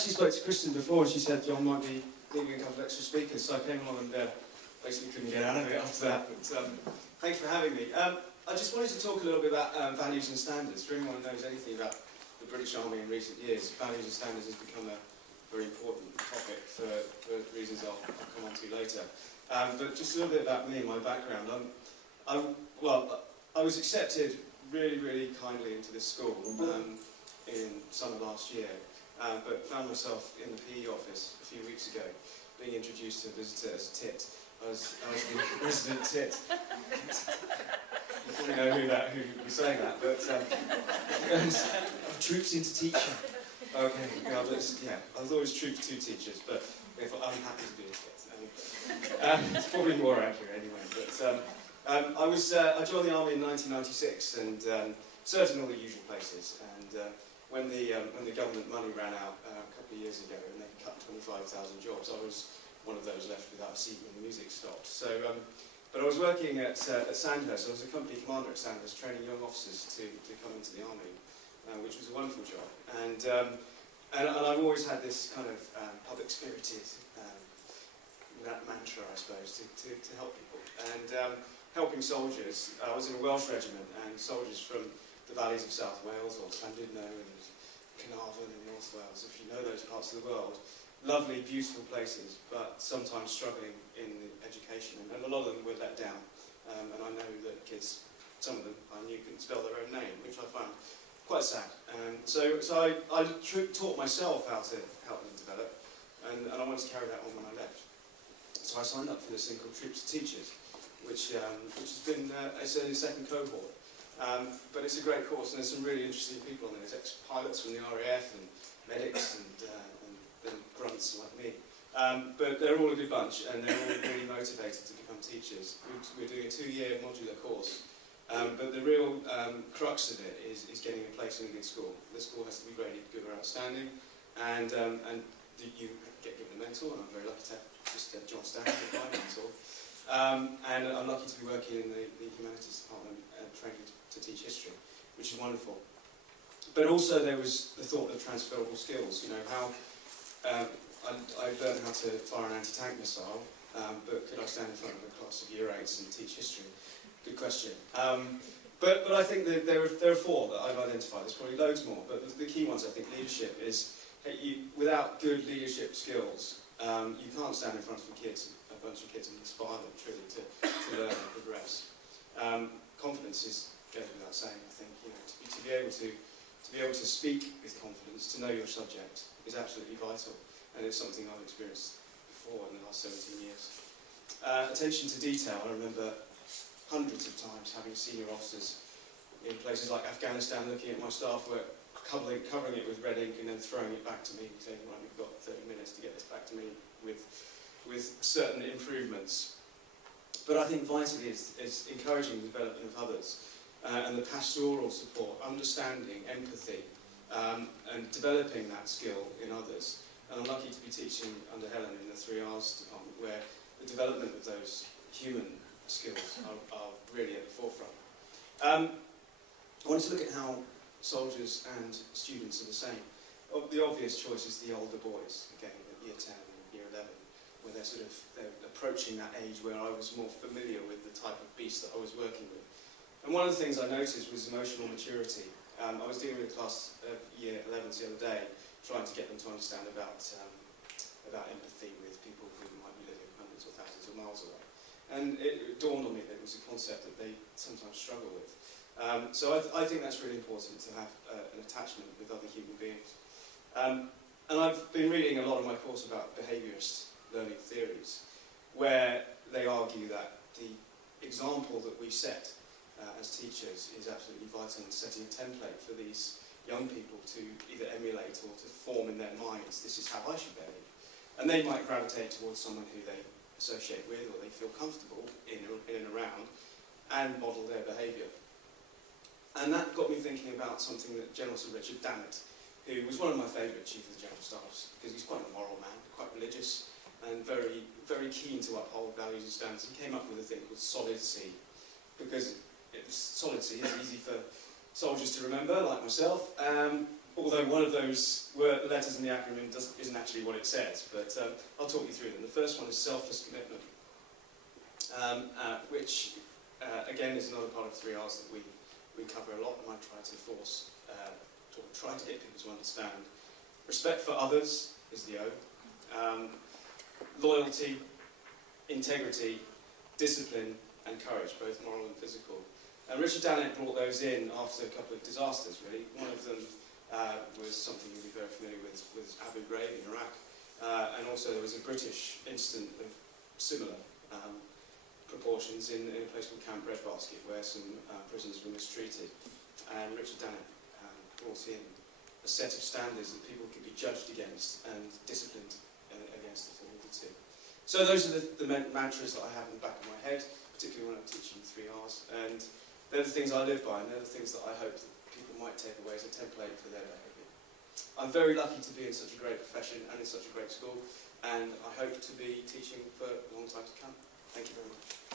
actually spoke to Kristen before, and she said John might be needing a couple of extra speakers, so I came along and basically couldn't get out of it after that. But thanks for having me. I just wanted to talk a little bit about values and standards. For anyone who knows anything about the British Army in recent years, values and standards has become a very important topic for reasons I'll come on to later. But just a little bit about me and my background. I was accepted really, really kindly into this school in summer last year, but found myself in the PE office a few weeks ago, being introduced to a visitor as Tit. I was the resident Tit. You probably know who was saying that, but troops into teacher. Okay, yeah, I was always troops to teachers, but I'm happy to be a Tit. It's probably more accurate anyway. But I joined the army in 1996 and served in all the usual places. And when the government money ran out a couple of years ago and they cut 25,000 jobs, I was one of those left without a seat when the music stopped. So, but I was working at Sandhurst. I was a company commander at Sandhurst, training young officers to come into the army, which was a wonderful job. And I've always had this kind of public-spirited mantra, I suppose, to help people. And helping soldiers, I was in a Welsh regiment, and soldiers from the valleys of South Wales, or Llandudno and Carnarvon in North Wales, if you know those parts of the world, lovely, beautiful places, but sometimes struggling in education, and a lot of them were let down. And I know that kids, some of them I knew couldn't spell their own name, which I found quite sad. So I taught myself how to help them develop, and I wanted to carry that on when I left. So I signed up for this thing called Troops to Teachers, which has been, it's in the second cohort. But it's a great course, and there's some really interesting people on there. There's ex-pilots from the RAF, and medics, and grunts like me. But they're all a good bunch, and they're all really motivated to become teachers. We're doing a 2-year modular course, but the real crux of it is getting a place in a good school. The school has to be graded good or outstanding, and you get given a mentor, and I'm very lucky to have just John Stanley as my mentor. And I'm lucky to be working in the humanities department and training to teach history, which is wonderful. But also there was the thought of transferable skills. You know, how I learned how to fire an anti-tank missile, but could I stand in front of a class of year 8s and teach history? Good question. But I think that there are 4 that I've identified. There's probably loads more, but the key ones, I think, leadership is, without good leadership skills, you can't stand in front of a bunch of kids and inspire them truly to learn and progress. Confidence goes without saying, I think. You know, to be able to speak with confidence, to know your subject, is absolutely vital, and it's something I've experienced before in the last 17 years. Attention to detail. I remember hundreds of times having senior officers in places like Afghanistan looking at my staff work, covering it with red ink and then throwing it back to me, saying, right, we've got 30 minutes to get this back to me with certain improvements. But I think vitally is encouraging the development of others, and the pastoral support, understanding, empathy, and developing that skill in others. And I'm lucky to be teaching under Helen in the 3Rs department, where the development of those human skills are really at the forefront. I wanted to look at how soldiers and students are the same. The obvious choice is the older boys, again, at year 10 and year 11, where they're approaching that age where I was more familiar with the type of beast that I was working with. And one of the things I noticed was emotional maturity. I was dealing with a class of year 11s the other day, trying to get them to understand about empathy with people who might be living hundreds or thousands of miles away. And it dawned on me that it was a concept that they sometimes struggle with. So I think that's really important, to have an attachment with other human beings. And I've been reading a lot of my course about behaviourist learning theories, where they argue that the example that we set as teachers is absolutely vital in setting a template for these young people to either emulate or to form in their minds, this is how I should behave. And they might gravitate towards someone who they associate with or they feel comfortable in and around, and model their behaviour. And that got me thinking about something that General Sir Richard Dannatt, who was one of my favourite Chief of the General Staffs, because he's quite a moral man, quite religious, and very, very keen to uphold values and standards. He came up with a thing called Solid C, because Solid C is easy for soldiers to remember, like myself, although one of those letters in the acronym isn't actually what it says, but I'll talk you through them. The first one is selfless commitment, which again is another part of 3Rs that we cover a lot, and I try to try to get people to understand. Respect for others is the O. Loyalty, integrity, discipline, and courage, both moral and physical. Richard Dannett brought those in after a couple of disasters, really. One of them was something you'll be very familiar with Abu Ghraib in Iraq, and also there was a British incident of similar proportions in a place called Camp Breadbasket, where some prisoners were mistreated. And Richard Dannett brought in a set of standards that people could be judged against and disciplined against if they needed to. So those are the mantras that I have in the back of my head, particularly when I'm teaching 3Rs, and they're the things I live by, and they're the things that I hope that people might take away as a template for their behaviour. I'm very lucky to be in such a great profession and in such a great school, and I hope to be teaching for a long time to come. Thank you very much.